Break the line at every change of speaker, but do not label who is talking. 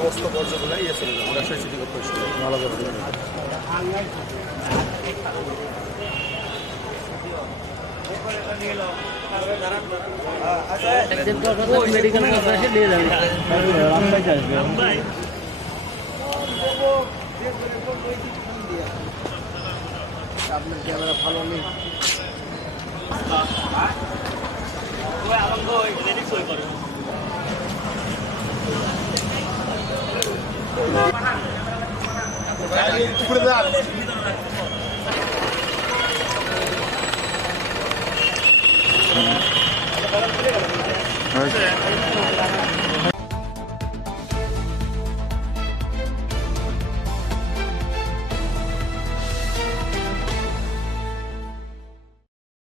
চলে যাব। রাজশাহী সিটি কর্পোরেশনে
ভালো মেডিকেল এসে নিয়ে যাবে রাস্তায় আসবে
আপনার ক্যামেরা ভালো নেই
হয়েছে